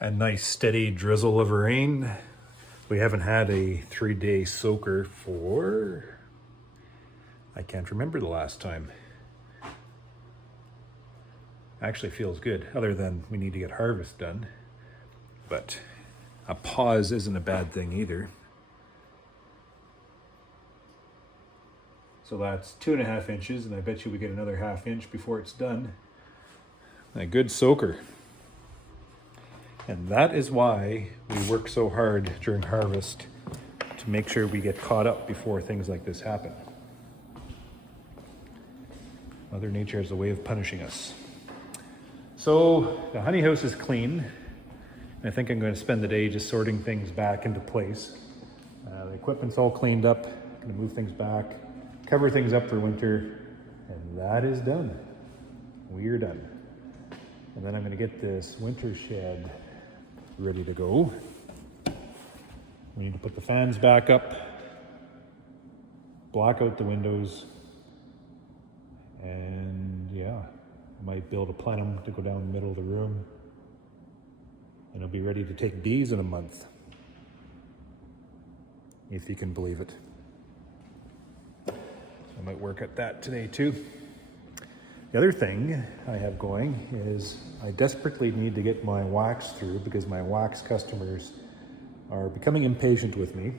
A nice steady drizzle of rain. We haven't had a 3-day soaker for, I can't remember the last time. Actually feels good, other than we need to get harvest done. But a pause isn't a bad thing either. So that's 2.5 inches, and I bet you we get another 1/2 inch before it's done. A good soaker. And that is why we work so hard during harvest to make sure we get caught up before things like this happen. Mother Nature has a way of punishing us. So the honey house is clean. I think I'm going to spend the day just sorting things back into place. The equipment's all cleaned up. I'm going to move things back, cover things up for winter, and that is done. We are done. And then I'm going to get this winter shed ready to go. We need to put the fans back up, block out the windows, and yeah, I might build a plenum to go down the middle of the room, and it'll be ready to take bees in a month, if you can believe it. So I might work at that today too. The other thing I have going is I desperately need to get my wax through because my wax customers are becoming impatient with me.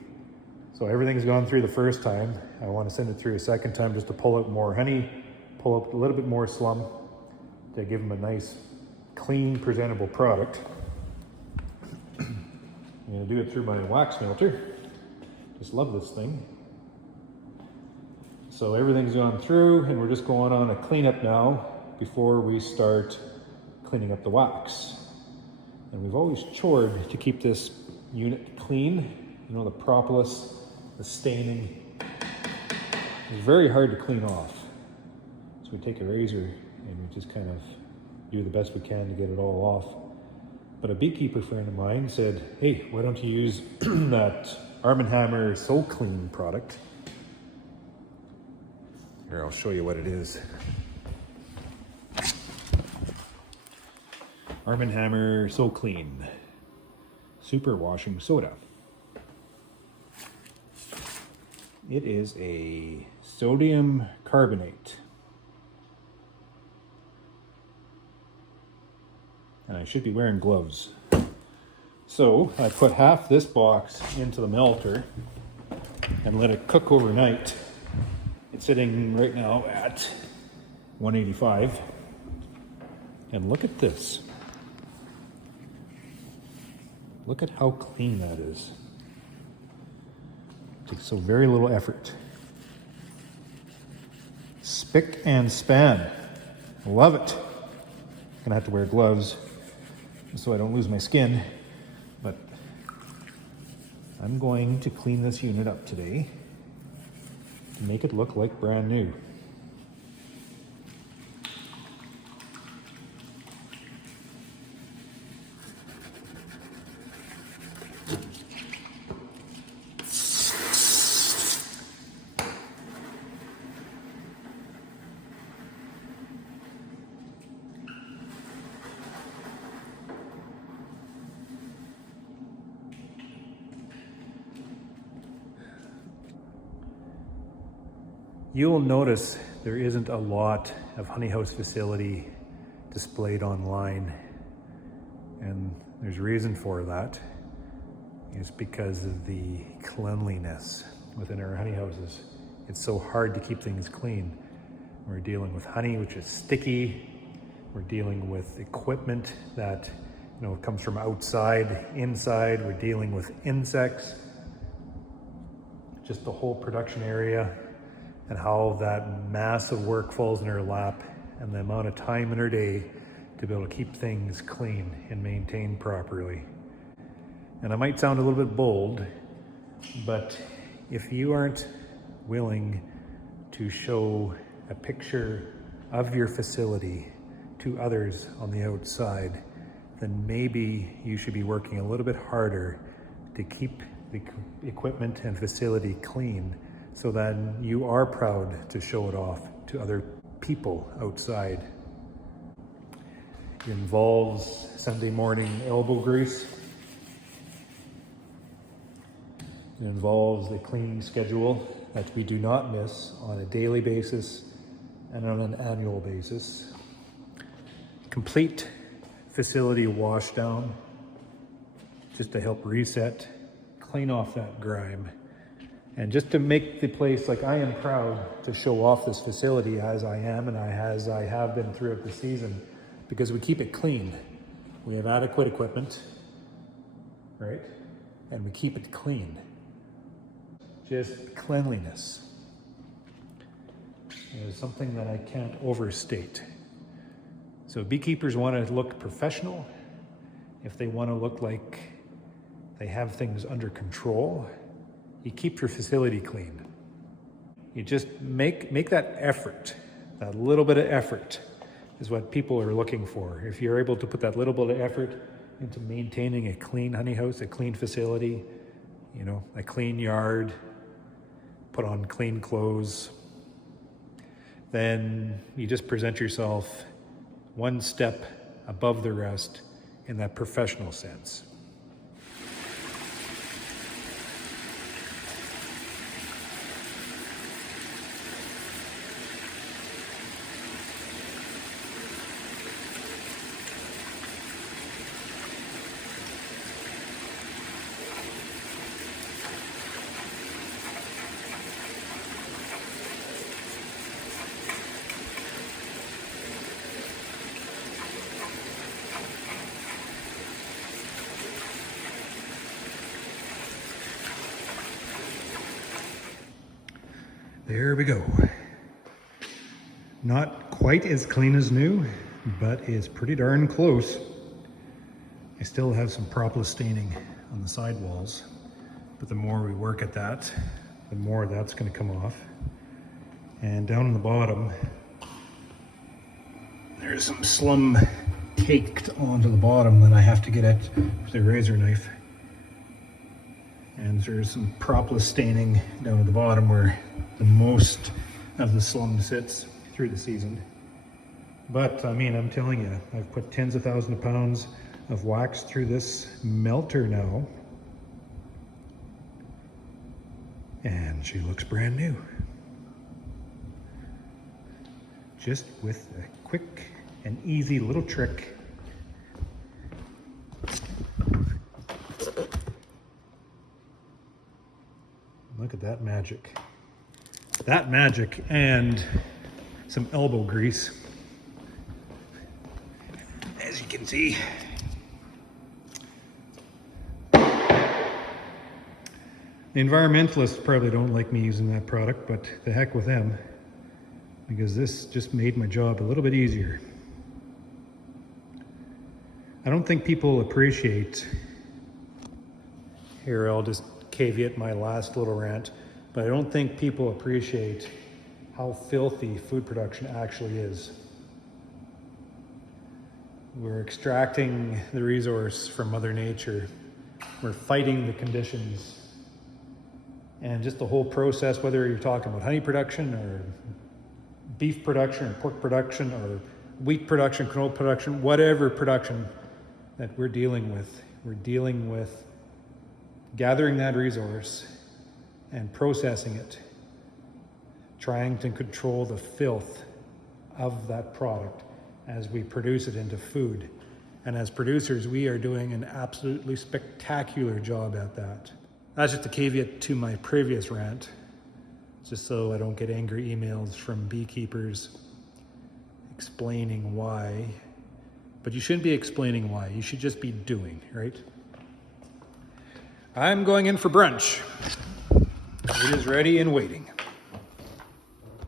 So everything's gone through the first time. I want to send it through a second time just to pull out more honey, pull out a little bit more slum to give them a nice, clean, presentable product. I'm going to do it through my wax melter. Just love this thing. So everything's gone through and we're just going on a cleanup now before we start cleaning up the wax. And we've always chored to keep this unit clean. You know, the propolis, the staining. It's very hard to clean off. So we take a razor and we just kind of do the best we can to get it all off. But a beekeeper friend of mine said, hey, why don't you use that Arm & Hammer Soul Clean product? Here, I'll show you what it is. Arm & Hammer Soul Clean Super Washing Soda. It is a sodium carbonate. And I should be wearing gloves. So I put half this box into the melter and let it cook overnight. It's sitting right now at 185. And look at this. Look at how clean that is. It takes so very little effort. Spick and span. Love it. Gonna have to wear gloves so I don't lose my skin. But I'm going to clean this unit up today to make it look like brand new. You'll notice there isn't a lot of honey house facility displayed online, and there's a reason for that. It's because of the cleanliness within our honey houses. It's so hard to keep things clean. We're dealing with honey, which is sticky. We're dealing with equipment that, you know, comes from outside, inside. We're dealing with insects. Just the whole production area and how that massive work falls in our lap and the amount of time in our day to be able to keep things clean and maintained properly. And I might sound a little bit bold, but if you aren't willing to show a picture of your facility to others on the outside, then maybe you should be working a little bit harder to keep the equipment and facility clean, so that you are proud to show it off to other people outside. It involves Sunday morning elbow grease. It involves a cleaning schedule that we do not miss on a daily basis and on an annual basis. Complete facility wash down just to help reset, clean off that grime, and just to make the place, like, I am proud to show off this facility as I am and as I have been throughout the season, because we keep it clean. We have adequate equipment, right? And we keep it clean. Just cleanliness is something that I can't overstate. So beekeepers want to look professional. If they want to look like they have things under control, you keep your facility clean. You just make that effort. That little bit of effort is what people are looking for. If you're able to put that little bit of effort into maintaining a clean honey house, a clean facility, you know, a clean yard, put on clean clothes, then you just present yourself one step above the rest in that professional sense. There we go. Not quite as clean as new, but it's pretty darn close. I still have some propolis staining on the side walls, but the more we work at that, the more that's going to come off. And down on the bottom, there's some slum caked onto the bottom that I have to get at with a razor knife. And there's some propolis staining down at the bottom where the most of the slum sits through the season. But I mean, I'm telling you, I've put tens of thousands of pounds of wax through this melter now, and she looks brand new. Just with a quick and easy little trick. Look at that magic. That magic and some elbow grease, as you can see. The environmentalists probably don't like me using that product, but the heck with them, because this just made my job a little bit easier. I don't think people appreciate, here I'll just caveat my last little rant, but I don't think people appreciate how filthy food production actually is. We're extracting the resource from Mother Nature. We're fighting the conditions. And just the whole process, whether you're talking about honey production or beef production or pork production or wheat production, canola production, whatever production that we're dealing with gathering that resource and processing it, trying to control the filth of that product as we produce it into food. And as producers, we are doing an absolutely spectacular job at that. That's just a caveat to my previous rant, just so I don't get angry emails from beekeepers explaining why. But you shouldn't be explaining why, you should just be doing, right? I'm going in for brunch. It is ready and waiting.